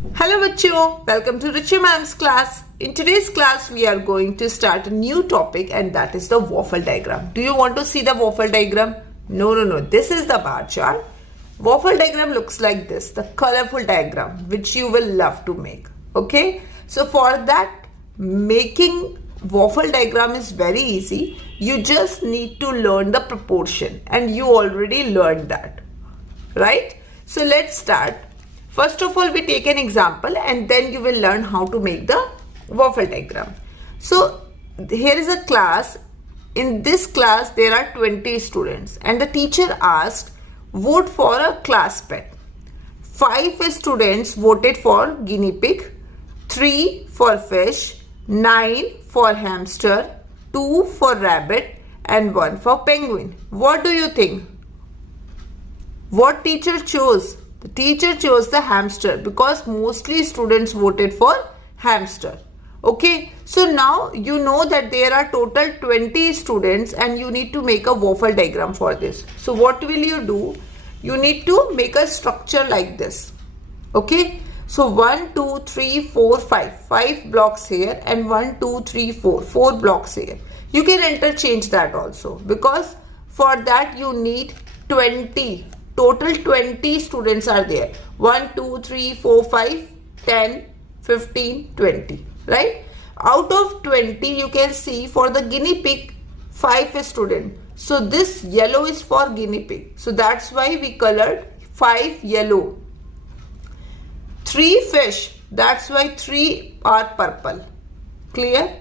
Hello bachcho, welcome to Richi Ma'am's class. In today's class, we are going to start a new topic and that is the waffle diagram. Do you want to see the waffle diagram? No. This is the bar chart. Waffle diagram looks like this, the colorful diagram which you will love to make. Okay. So for that, making waffle diagram is very easy. You just need to learn the proportion and you already learned that. Right? So let's start. First of all, we take an example and then you will learn how to make the waffle diagram. So here is a class. In this class, there are 20 students and the teacher asked, vote for a class pet. 5 students voted for guinea pig, 3 for fish, 9 for hamster, 2 for rabbit and 1 for penguin. What do you think? What teacher chose? The teacher chose the hamster because mostly students voted for hamster. Okay, so now you know that there are total 20 students and you need to make a waffle diagram for this. So what will you do? You need to make a structure like this. Okay, so 1, 2, 3, 4, 5. 5 blocks here and 1, 2, 3, 4. 4 blocks here. You can interchange that also because for that you need 20. Total 20 students are there. 1, 2, 3, 4, 5, 10, 15, 20. Right? Out of 20, you can see for the guinea pig, 5 students. So this yellow is for guinea pig. So that's why we colored 5 yellow. 3 fish. That's why 3 are purple. Clear?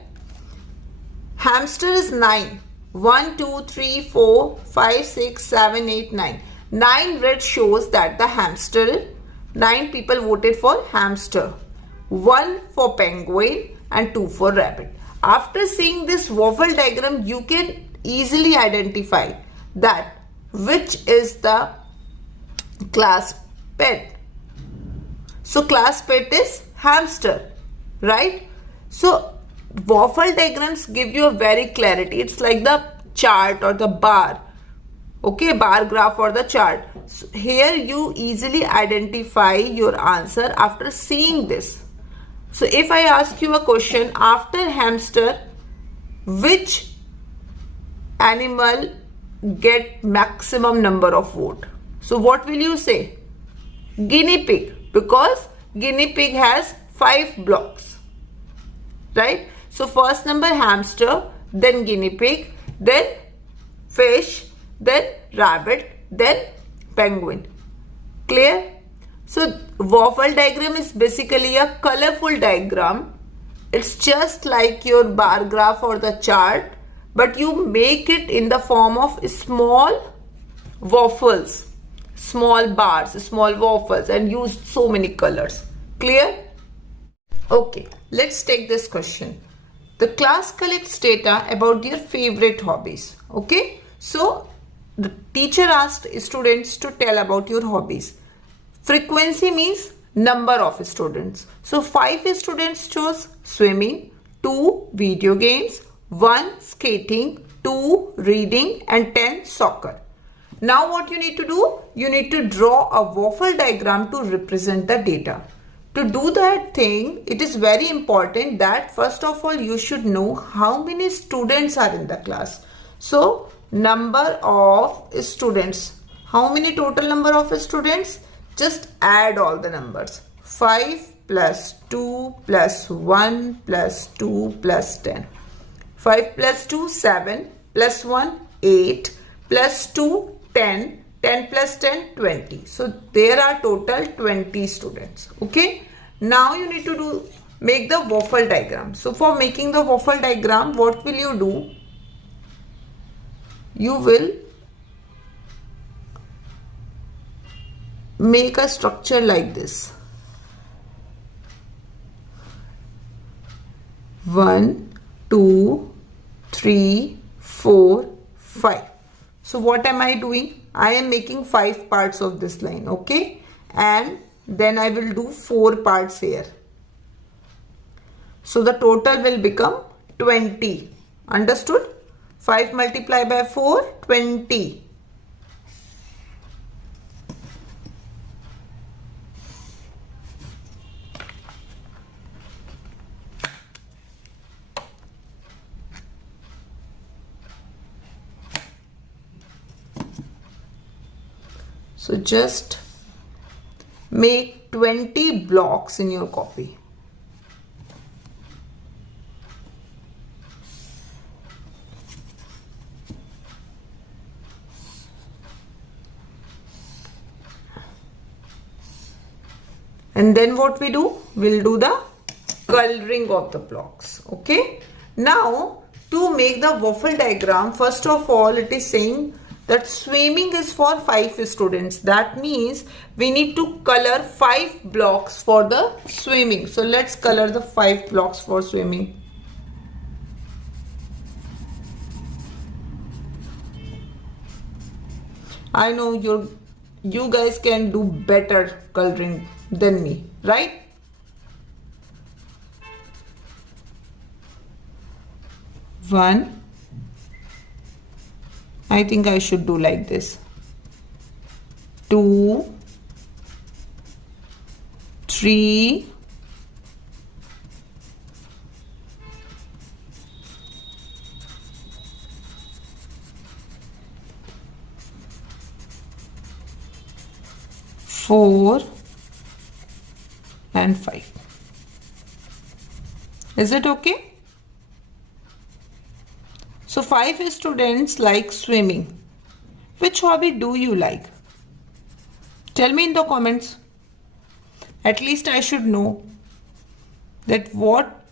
Hamster is 9. 1, 2, 3, 4, 5, 6, 7, 8, 9. 9 red shows that the hamster, 9 people voted for hamster, 1 for penguin and 2 for rabbit. After seeing this waffle diagram, you can easily identify that which is the class pet. So class pet is hamster, right? So waffle diagrams give you a very clarity. It's like the chart or the bar. Okay, bar graph or the chart. So here you easily identify your answer after seeing this. So if I ask you a question, after hamster, which animal get maximum number of vote? So what will you say? Guinea pig, because guinea pig has 5 blocks. Right? So first number hamster, then guinea pig, then fish, then rabbit, then penguin. Clear? So waffle diagram is basically a colorful diagram. It's just like your bar graph or the chart, but you make it in the form of small waffles, small bars, small waffles, and use so many colors. Clear? Okay, let's take this question. The class collects data about their favorite hobbies. Okay, so the teacher asked students to tell about your hobbies. Frequency means number of students. So 5 students chose swimming, 2 video games, 1 skating, 2 reading and 10 soccer. Now what you need to do? You need to draw a waffle diagram to represent the data. To do that thing, it is very important that first of all you should know how many students are in the class. So number of students. How many total number of students? Just add all the numbers. 5 plus 2 plus 1 plus 2 plus 10. 5 plus 2, 7 plus 1, 8 plus 2, 10. 10 plus 10, 20. So there are total 20 students. Okay. Now you need to make the waffle diagram. So for making the waffle diagram, what will you do? You will make a structure like this. 1, 2, 3, 4, 5. So what am I doing? I am making 5 parts of this line. Okay. And then I will do 4 parts here. So the total will become 20. Understood? 5 multiplied by 4, 20. So just make 20 blocks in your copy. And then what we do? We'll do the coloring of the blocks. Okay. Now to make the waffle diagram, first of all it is saying that swimming is for 5 students. That means we need to color 5 blocks for the swimming. So let's color the 5 blocks for swimming. I know you guys can do better coloring than me, right? One. I think I should do like this. 2, 3, 4 and 5. Is it okay? So 5 students like swimming. Which hobby do you like? Tell me in the comments. At least I should know that what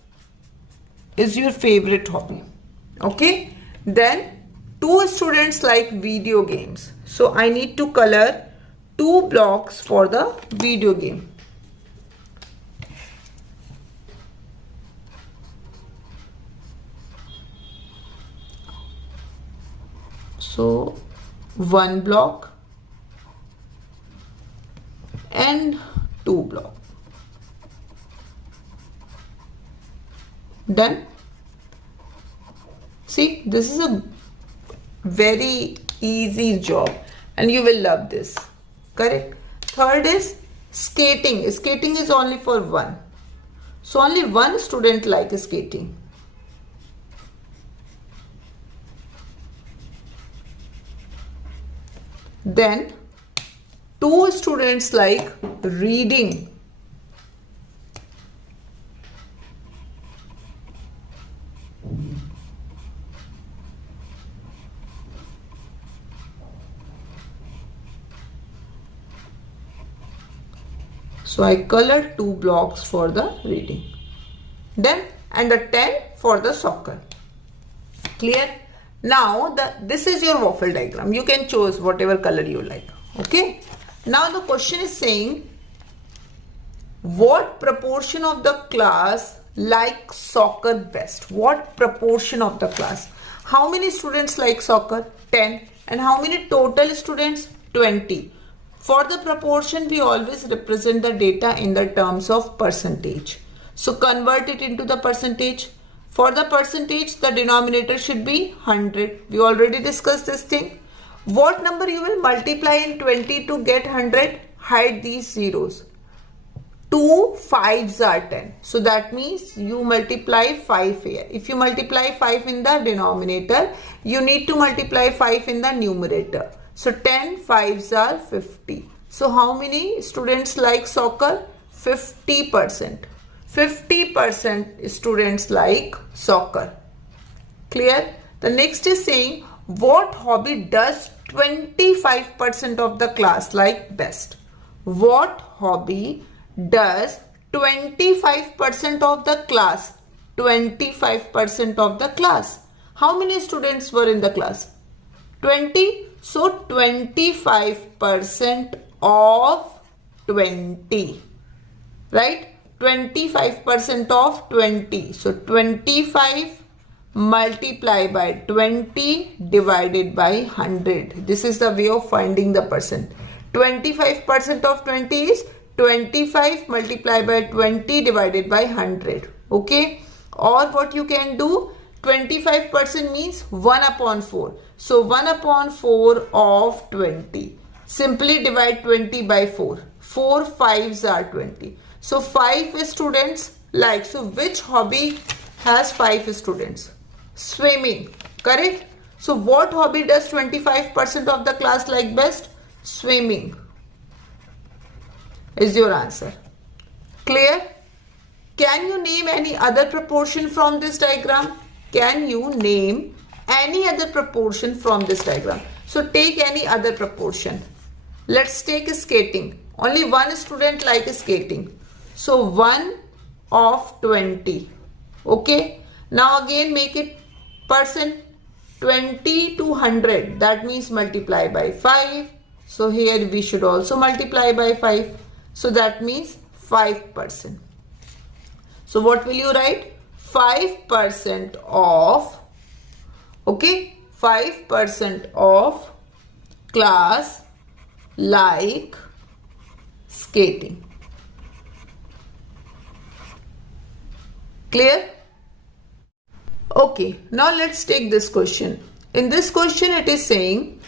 is your favorite hobby. Okay. Then 2 students like video games. So I need to color 2 blocks for the video game. So 1 block and 2 block. Done. See, this is a very easy job and you will love this. Correct. Third is skating. Skating is only for 1. So only 1 student like skating. Then 2 students like reading. So I colored 2 blocks for the reading. Then and a 10 for the soccer. Clear? Now this is your waffle diagram. You can choose whatever color you like. Okay. Now the question is saying what proportion of the class like soccer best? What proportion of the class? How many students like soccer? 10. And how many total students? 20. For the proportion, we always represent the data in the terms of percentage. So convert it into the percentage. For the percentage, the denominator should be 100. We already discussed this thing. What number you will multiply in 20 to get 100? Hide these zeros. 2 5s are 10. So that means you multiply 5 here. If you multiply 5 in the denominator, you need to multiply 5 in the numerator. So 10 5s are 50. So how many students like soccer? 50%. 50% students like soccer. Clear? The next is saying what hobby does 25% of the class like best? What hobby does 25% of the class? 25% of the class. How many students were in the class? 20. So 25% of 20. Right? 25% of 20. So 25 multiplied by 20 divided by 100. This is the way of finding the percent. 25% of 20 is 25 multiplied by 20 divided by 100. Okay. Or what you can do, 25% means 1 upon 4. So 1 upon 4 of 20. Simply divide 20 by 4. 4 5s are 20. So 5 students like. So which hobby has 5 students? Swimming. Correct? So what hobby does 25% of the class like best? Swimming. is your answer. Clear? Can you name any other proportion from this diagram? Can you name any other proportion from this diagram? So take any other proportion. Let's take skating. Only one student likes skating. So 1 of 20. Okay. Now again make it percent. 20 to 100. That means multiply by 5. So here we should also multiply by 5. So that means 5%. So what will you write? 5% of, okay, 5% of class like skating. Clear? Okay, now let's take this question. In this question it is saying,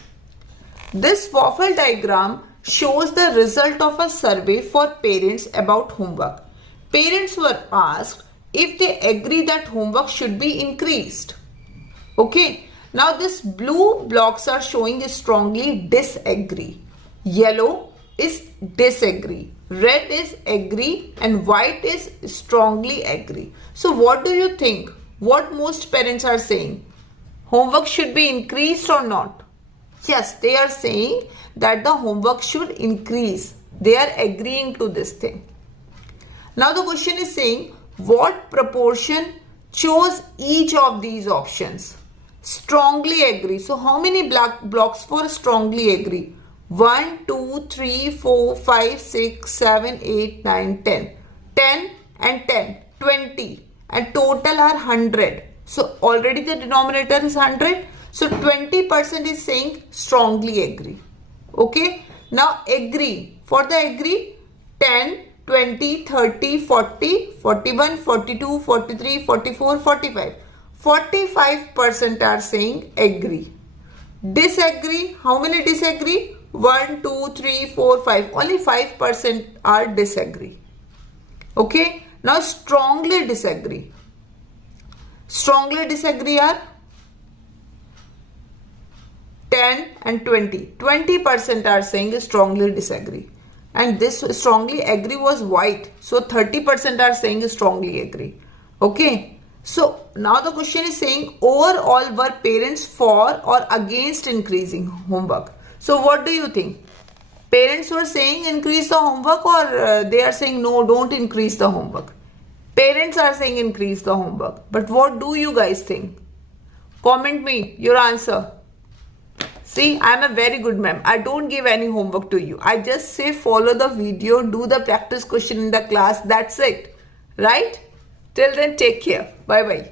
this waffle diagram shows the result of a survey for parents about homework. Parents were asked if they agree that homework should be increased. Okay, now this blue blocks are showing strongly disagree. Yellow is disagree. Red is agree and white is strongly agree. So what do you think? What most parents are saying? Homework should be increased or not? Yes, they are saying that the homework should increase. They are agreeing to this thing. Now the question is saying, what proportion chose each of these options? Strongly agree. So how many blocks for strongly agree? 1, 2, 3, 4, 5, 6, 7, 8, 9, 10. 10 and 10, 20. And total are 100. So already the denominator is 100. So 20% is saying strongly agree. Okay. Now agree. For the agree, 10, 20, 30, 40, 41, 42, 43, 44, 45. 45% are saying agree. Disagree. How many disagree? 1, 2, 3, 4, 5. Only 5% are disagree. Okay. Now strongly disagree. Strongly disagree are 10 and 20. 20% are saying strongly disagree. And this strongly agree was white. So 30% are saying strongly agree. Okay. So now the question is saying, overall were parents for or against increasing homework? So what do you think? Parents were saying increase the homework, or they are saying no, don't increase the homework? Parents are saying increase the homework. But what do you guys think? Comment me your answer. See, I am a very good ma'am. I don't give any homework to you. I just say follow the video, do the practice question in the class. That's it. Right? Till then, take care. Bye-bye.